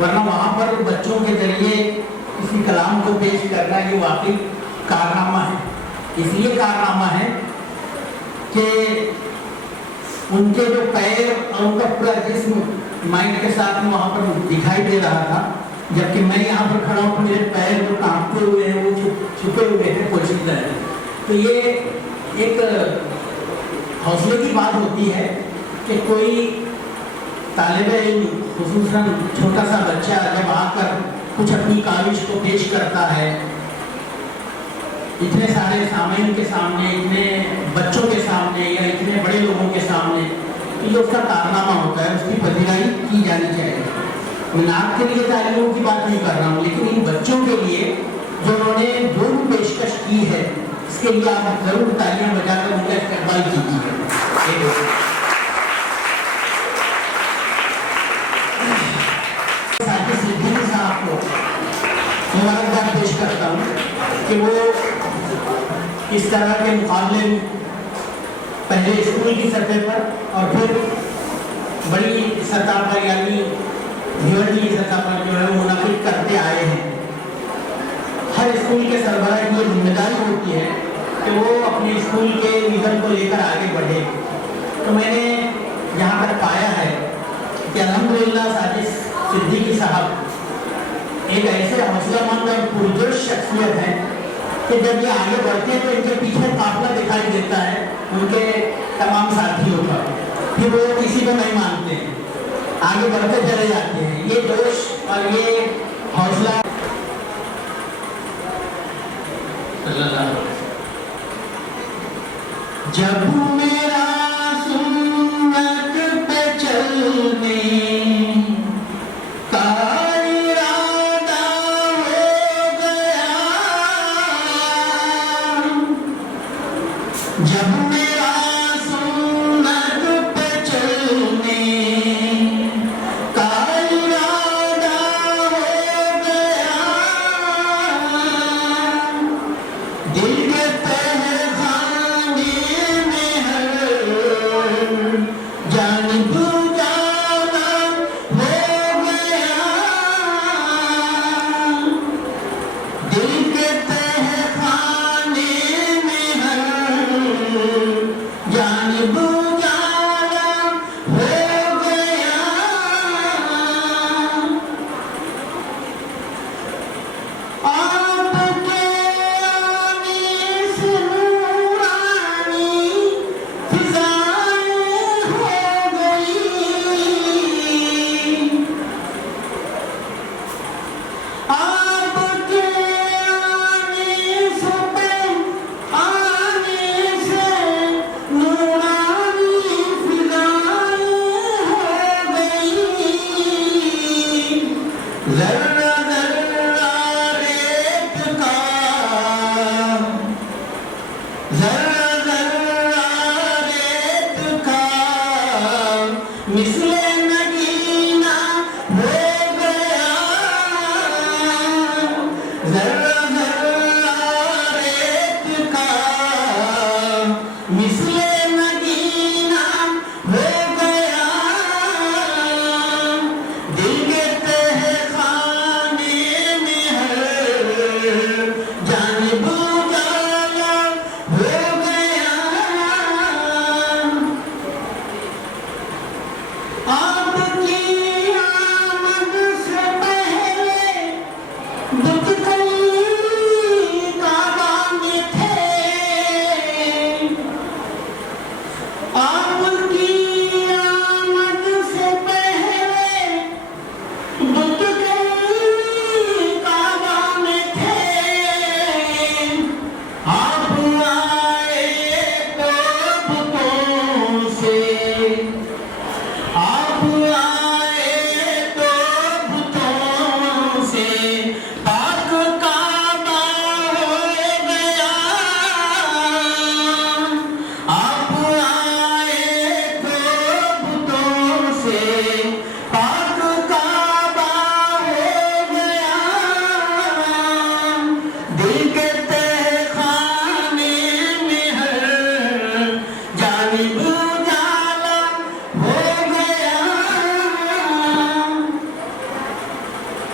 ورنہ وہاں پر بچوں کے ذریعے کسی کلام کو پیش کرنا یہ واقعی کارنامہ ہے. اس لیے کارنامہ ہے کہ ان کے جو پیر اور ان کا پورا جسم مائنڈ کے ساتھ وہاں پر دکھائی دے رہا تھا، جبکہ میں یہاں پر کھڑا ہوں تو میرے پیر جو کانپتے ہوئے ہیں وہ چھپے ہوئے ہیں پوشیدہ ہے. تو یہ ایک حوصلے کی بات ہوتی ہے کہ کوئی طالب علم، خصوصاً چھوٹا سا بچہ جب آ کر کچھ اپنی کاوش کو پیش کرتا ہے اتنے سارے سامعین کے سامنے، اتنے بچوں کے سامنے یا اتنے بڑے لوگوں کے سامنے، یہ اس کا کارنامہ ہوتا ہے، اس کی پذیرائی کی جانی چاہیے. میں نعت کے لیے تعلیموں کی بات نہیں کر رہا ہوں، لیکن ان بچوں کے لیے جو انہوں نے جو بھی پیشکش کی ہے اس کے لیے آپ ضرور تالیاں بجا کر ان کا استقبال کیجیے. صاحب کو مبارکباد پیش کرتا ہوں کہ وہ اس طرح کے مقابلے میں پہلے اسکول کی سطح پر اور پھر بڑی سطح پر یعنی یونیورسٹی کی سطح پر جو ہے وہ منعقد کرتے آئے ہیں. ہر اسکول کے سربراہ کی یہ ذمہ داری ہوتی ہے کہ وہ اپنے اسکول کے ویژن کو لے کر آگے بڑھے. تو میں نے یہاں پر پایا ہے کہ الحمدللہ ساجد صدیقی صاحب ایک ایسے حوصلہ مند اور پرجوش شخصیت ہے کہ جب یہ آگے بڑھتے ہیں تو ان کے پیچھے قافلہ دکھائی دیتا ہے ان کے تمام ساتھیوں کا، پھر وہ کسی کو نہیں مانتے ہیں، آگے بڑھتے چلے جاتے ہیں. یہ جوش اور یہ حوصلہ جب میرا سنت پہ چلنے کا ارادہ ہو گیا، جب میرا سنت پہ چلنے کا ارادہ ہو گیا، دل کے تہخانے میں ہر جانب جانا ہو گیا، دل کے تہخانے میں ہر جانب جانا ہو گیا. آپ کے آنے سے نورانی فضائیں ہو گئی، آپ کے آنے سے نورانی فضائیں ہو گئی. ذرہ ذرہ ریت کا، ذرہ ذرہ ریت کا مثل نگینہ ہو گیا، ذرہ ذرہ ریت کا مثل نگینہ ہو گیا، دل کے تہخانے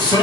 100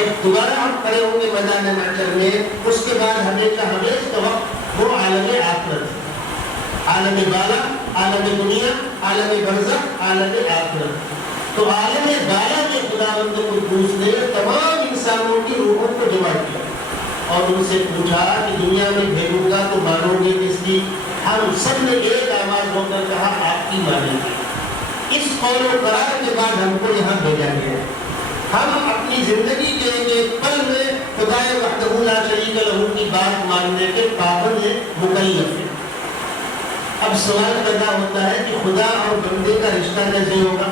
جب دوبارہ ہم کھڑے ہوں گے میدان محشر میں، اس کے بعد ہمیشہ ہمیشہ کا وقت وہ عالم آخرت، عالم بالا، عالم دنیا، عالم برزخ، عالم آخرت۔ تو عالم بالا میں خداوند قدوس نے تمام انسانوں کی روحوں کو جمع کیا اور ان سے پوچھا کہ دنیا میں بھیجوں گا تو مانو گے کس کی؟ ہم سب نے ایک آواز ہو کر کہا آپ کی مانیں گے۔ اس قول و قرار کے بعد ہم کو یہاں بھیجا گیا ہے۔ ہم اپنی زندگی کے ایک پل میں خدا وحدہ لا شریک لہ کی بات ماننے کے پابند مکلف ہیں۔ اب سوال پیدا ہوتا ہے کہ خدا اور بندے کا رشتہ کیسے ہوگا؟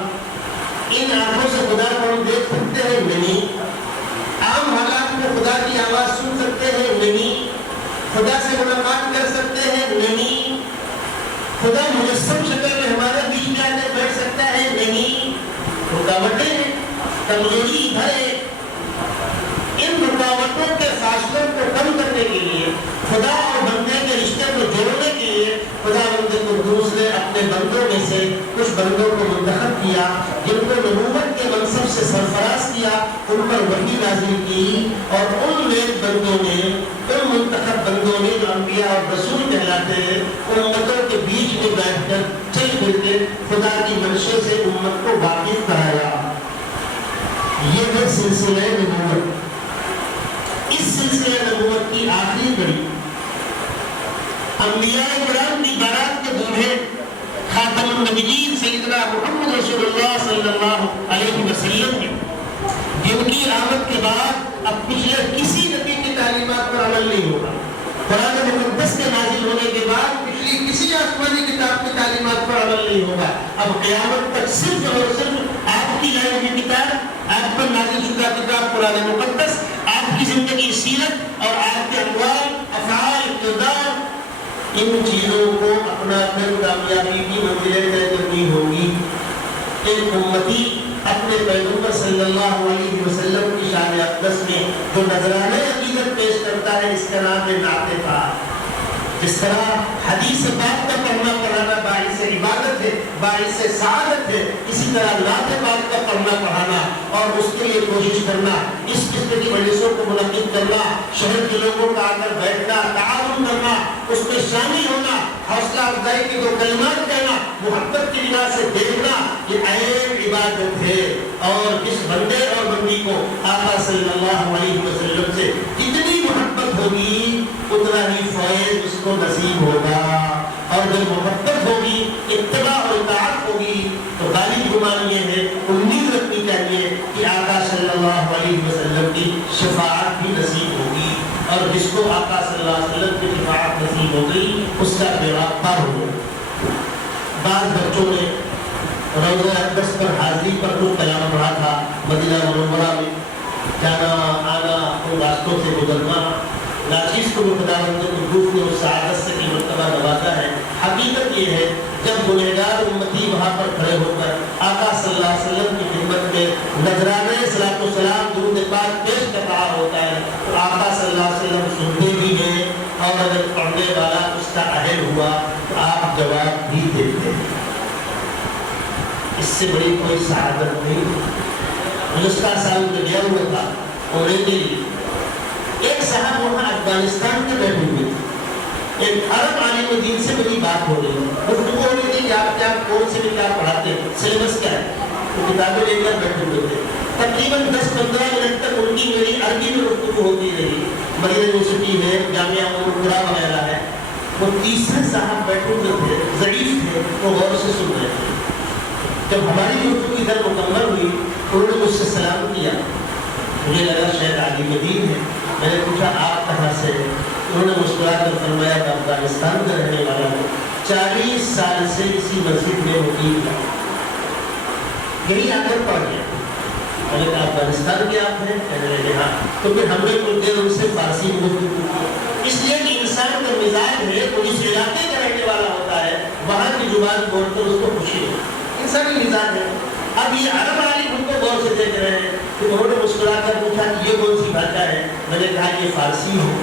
ان آنکھوں سے خدا کو ہم دیکھ سکتے ہیں؟ نہیں۔ عام حالات میں خدا کی آواز سن سکتے ہیں؟ نہیں۔ خدا سے ملاقات کر سکتے ہیں؟ نہیں۔ خدا مجسم شکل میں ہمارے بیچ میں آ کر بیٹھ سکتا ہے؟ نہیں۔ رکاوٹیں ہیں، کمزوری ہے۔ ان رکاوٹوں کے فاصلوں کو کم کرنے کے لیے، خدا اور بندے کے رشتے کو جوڑنے کے لیے خداوند قدوس نے اپنے بندوں میں سے کچھ بندوں کو منتخب کیا، جن کو نبوت کے منصب سے سرفراز کیا، ان پر وحی نازل کی، اور ان نیک بندوں نے، ان منتخب بندوں نے جو انبیاء اور رسول کہلاتے ہیں، ان امتوں کے بیچ میں بیٹھ کر چل پھر کے خدا کی منشے سے امت کو واقف کرایا۔ یہ ہے سلسلہ نبوت۔ اس سلسلہ نبوت کی آخری کڑی انبیاء کرام کی بارات کے دورے خاتم النبیین سیدنا محمد رسول اللہ صلی اللہ علیہ وسلم نے، جن کی آمد کے بعد اب پچھلے کسی نبی کی تعلیمات پر عمل نہیں ہوگا۔ قرآن مقدس کے نازل ہونے کے بعد پچھلی کسی آسمانی کتاب کی تعلیمات پر عمل نہیں ہوگا۔ اب قیامت تک صرف اور صرف آپ کی لائی ہوئی کتاب، آپ پر نازل شدہ کتاب قرآن مقدس، آپ کی زندگی سیرت اور آپ کے اقوال، افعال، کردار، ان چیزوں کو اپنا کر کامیابی کی منزلیں طے کرنی ہوگی۔ ایک امتی اپنے پیغمبر صلی اللہ علیہ وسلم کی شان اقدس میں جو نذرانے عقیدت پیش کرتا ہے، اس کا نام ہے نعت پاک۔ جس طرح حدیث پاک کا پڑھنا پڑھانا باعث عبادت ہے، باعث سعادت ہے، اسی طرح نعت پاک کا پڑھنا پڑھانا اور اس کے لیے کوشش کرنا، اس قسم کی مجلسوں کو منعقد کرنا، شہر کے لوگوں کا آ کر بیٹھنا، تعاون کرنا، اس میں شامل ہونا، حوصلہ افزائی کے دو کلمات کہنا، محبت کی بنا سے دیکھنا، یہ عین عبادت ہے۔ اور اس بندے اور بندی کو آقا صلی اللہ علیہ وسلم سے جتنی محبت ہوگی اتنا ہی فیض اس کو نصیب ہوگا، اور جب محبت ہوگی، اتباع اور اطاعت ہوگی، تو غالب گمان یہ ہے، امید رکھنی چاہیے کہ آقا صلی اللہ علیہ وسلم کی شفاعت بھی نصیب ہوگی، اور جس کو آقا صلی اللہ علیہ وسلم کی شفاعت نصیب ہو گئی اس کا بیڑا پار ہو گیا۔ بعض بچوں نے روزہ اقدس پر حاضری پر کچھ کلام پڑھا تھا، مدینہ منورہ میں جانا آنا، ان راستوں سے گزرنا، ناچیز کو بھی خداوند قدوس نے اس سعادت سے کی مرتبہ نوازا ہے۔ حقیقت یہ ہے جب گنہگار امتی وہاں پر کھڑے ہو کر آقا صلی اللہ علیہ وسلم کی خدمت میں نذرانے صلاۃ و سلام درود پاک پیش کر رہا ہوتا ہے تو آقا صلی اللہ علیہ وسلم سنتے بھی ہیں، اور اگر پڑھنے والا اس کا اہل ہوا تو آپ جواب بھی دیتے ہیں۔ اس سے بڑی کوئی سعادت نہیں۔ گزشتہ سال میں گیا ہوا تھا عمرے کے لیے، ایک صاحب وہاں افغانستان کے بیٹھے ہوئے تھے، ایک عرب عالم دین سے میری بات ہو رہی ہے، گفتگو ہو رہی تھی کہ آپ کیا کون سے بھی کیا پڑھاتے ہیں، سلیبس کیا ہے، تو کتابیں لے کر بیٹھے ہوئے تھے۔ تقریباً 10-15 منٹ تک ان کی میری عربی میں گفتگو ہوتی رہی۔ مدینہ یونیورسٹی ہے، جامعہ امرا وغیرہ ہے۔ وہ تیسرے صاحب بیٹھے ہوئے تھے، ضعیف تھے، وہ غور سے سن رہے تھے۔ جب ہماری گفتگو ادھر مکمل ہوئی، انہوں نے مجھ سے سلام کیا، مجھے لگا شاید عالم دین ہے۔ میں نے پوچھا آپ کہاں سے؟ انہوں نے مسکرا کر فرمایا کہ افغانستان کا رہنے والا ہوں، 40 سال سے اسی مسجد میں مقیم تھا، یہی آ کر پڑھ گیا۔ میں نے کہا افغانستان کے آپ ہیں؟ کہنے لگے ہاں۔ تو پھر ہم نے کچھ دیر ان سے فارسی میں گفتگو کی، اس لیے کہ انسان کا مزاج ہے، وہ جس علاقے کا رہنے والا ہوتا ہے وہاں کی زبان بول کر اس کو خوشی ہے، انسانی مزاج ہے۔ اب یہ عرب عالم ان کو غور سے دیکھ رہے ہیں، تو انہوں نے مسکرا کر پوچھا کہ یہ کون سی بھاشا ہے؟ میں نے کہا یہ فارسی ہے۔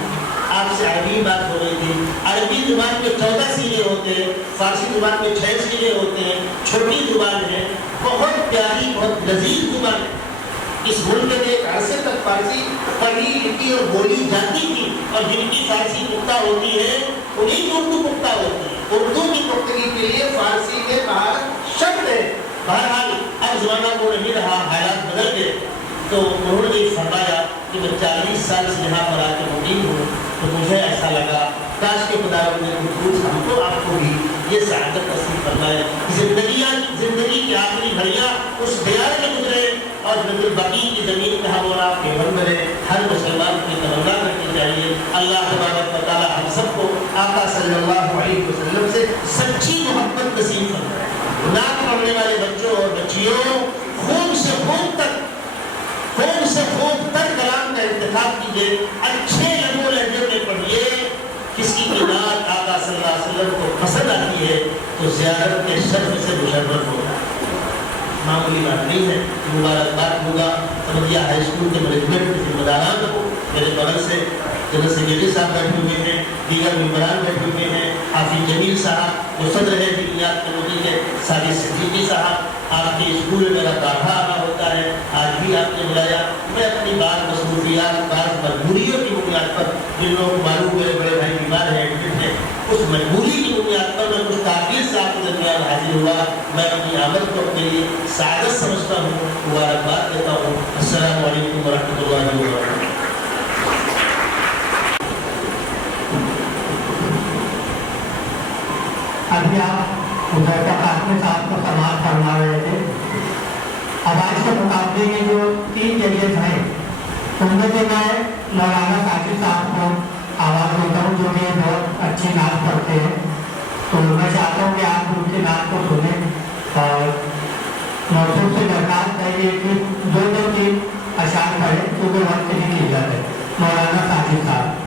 آپ سے عربی بات ہو رہی تھی، عربی زبان میں 14 سینے ہوتے ہیں، فارسی زبان میں 6 سینے ہوتے ہیں، چھوٹی زبان ہے، بہت پیاری، بہت لذیذ زبان ہے۔ اس ملک میں ایک عرصے تک فارسی پڑھی لکھی اور بولی جاتی تھی، اور جن کی فارسی پختہ ہوتی ہے انہیں کی اردو پختہ ہوتی ہے۔ اردو کی پختگی کے لیے فارسی کے مہارت شرط ہے۔ بہرحال اب زمانہ وہ نہیں رہا، حالات بدل گئے، تو انہوں نے فرمایا کہ میں 40 سال سے یہاں پر آ کے مقیم ہوں، تو مجھے ایسا لگا کاش کے خداوند نے کچھ ہم کو آپ کو بھی یہ سعادت نصیب فرمائے، زندگی کی آخری گھڑیاں اس دیار میں گزرے اور جنت البقیع کی زمین پہ ہم اور آپ کے بن بنے۔ ہر مسلمان کی تمنا کرنی چاہیے اللہ تبارک و تعالی ہم سب کو آقا صلی اللہ علیہ وسلم سے سچی محبت نصیب فرمائے۔ نعت پڑھنے والے بچوں اور بچیوں، خوب سے خوب تک کلام کا انتخاب کیجیے، اچھے لب و لہجے میں پڑھیے۔ کسی کی نعت آقا صلی اللہ علیہ وسلم کو پسند آتی ہے تو زیارت کے شرف سے مشرف ہوگا، معمولی بات نہیں ہے۔ مبارکباد ہوگا سمجھیا ہائی اسکول کے مینجمنٹ کے ذمہ داران کو، میرے بغل سے جنرل سیکرٹری صاحب بیٹھے ہوئے ہیں، دیگر ممبران بیٹھے ہوئے ہیں، حافظ جمیل صاحب جو صدر ہے دینیات کمیٹی کے، ساجد صدیقی صاحب، آپ کے اسکول میں میرا داخلہ آنا ہوتا ہے، آج بھی آپ نے بلایا۔ میں اپنی بعض مصروفیات، بعض مجبوریوں کی بنیاد پر، جن لوگوں کو معلوم میرے بڑے بھائی بیمار ہیں، ایڈمٹ ہیں، اس مجبوری کی بنیاد پر میں کچھ تاخیر سے آپ کے درمیان حاضر ہوا۔ میں اپنی آمد کو اپنے لیے سعادت سمجھتا ہوں، مبارکباد دیتا ہوں۔ السلام علیکم ورحمۃ اللہ وبرکاتہ۔ ابھی آپ حضرت قاسم صاحب کو سماعت فرما رہے تھے۔ اب آج کے مقابلے میں جو 3 ججز ہیں ان میں سے میں مولانا ساجد صاحب کو آواز دیتا ہوں، جو کہ بہت اچھی نعت پڑھتے ہیں، تو میں چاہتا ہوں کہ آپ ان کی نعت کو سنیں اور موصوف سے درخواست ہے کہ 2-3 اشعار پڑھیں کیونکہ وقت نہیں کی جاتے۔ مولانا ساجد صاحب۔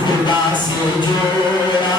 خدا سے جوڑا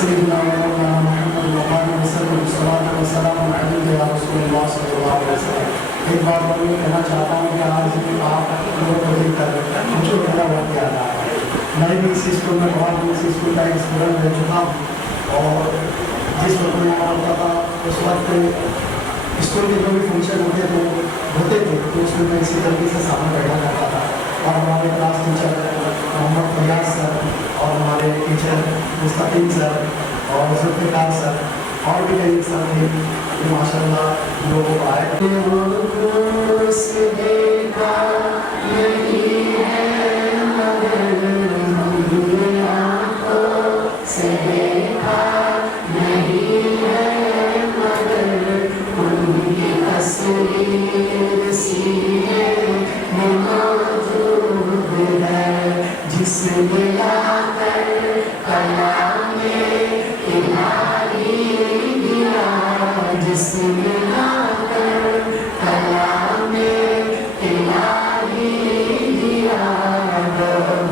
سيدنا مولانا محمد وعلى وسلم الصلاة والسلام عليك يا رسول الله صلی اللہ علیہ وسلم۔ ایک بات میں یہ کہنا چاہتا ہوں کہ آج بھی آپ لوگوں کو دیکھ کر مجھے میرا وقت یاد آ رہا ہے۔ میں بھی اسی اسکول میں پڑھا ہوں، اسی اسکول کا ایک اسٹوڈنٹ رہ چکا ہوں، اور جس وقت میں یہاں ہوتا تھا اس وقت اسکول کے جو بھی فنکشن ہوتے تھے تو اس میں اسی طریقے سے سامنے بیٹھا کرتا تھا، اور ہمارے کلاس ٹیچر محمد فیاض سر اور ہمارے ٹیچر مستقیم سر اور ذوالفقار سر اور بھی کئی سر تھے جو ماشاء اللہ لوگوں کو آئے۔ جس ملا کر کلام الہی دیا، جس ملا کر کلام الہی دیا،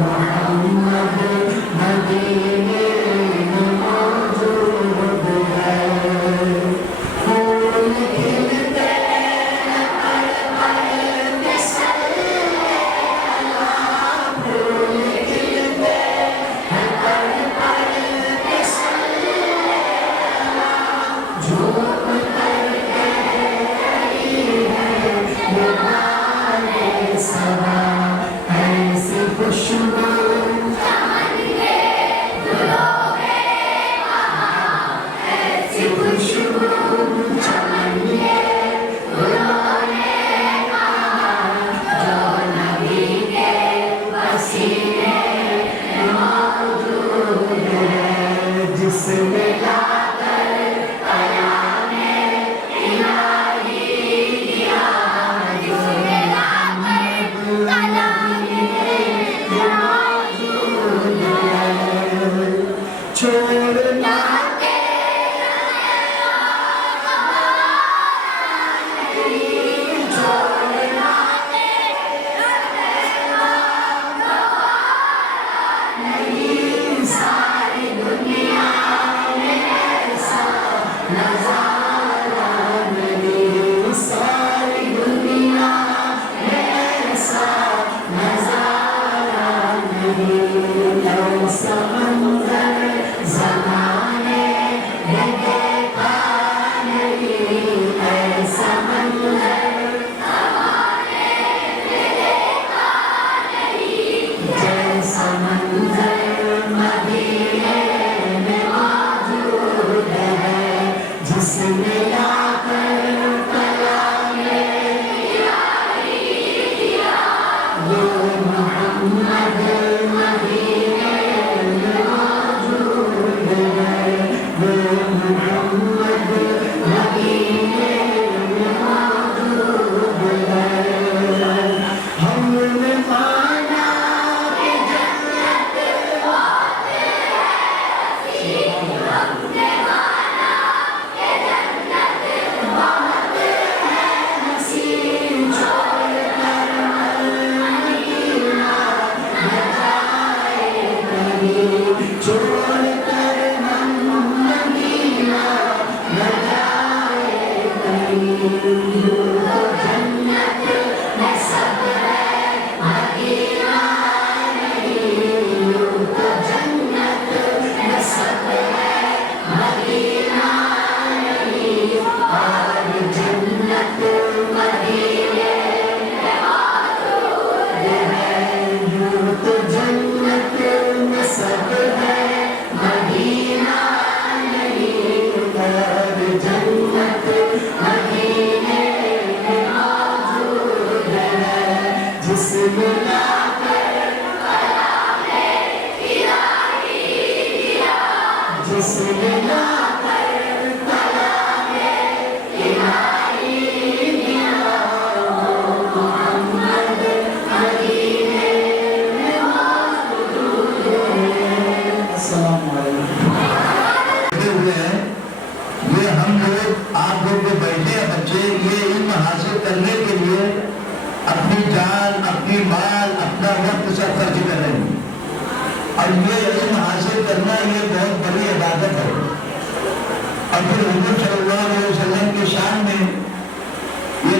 محمد مدینے میں موجود ہے۔ پھول کھلتے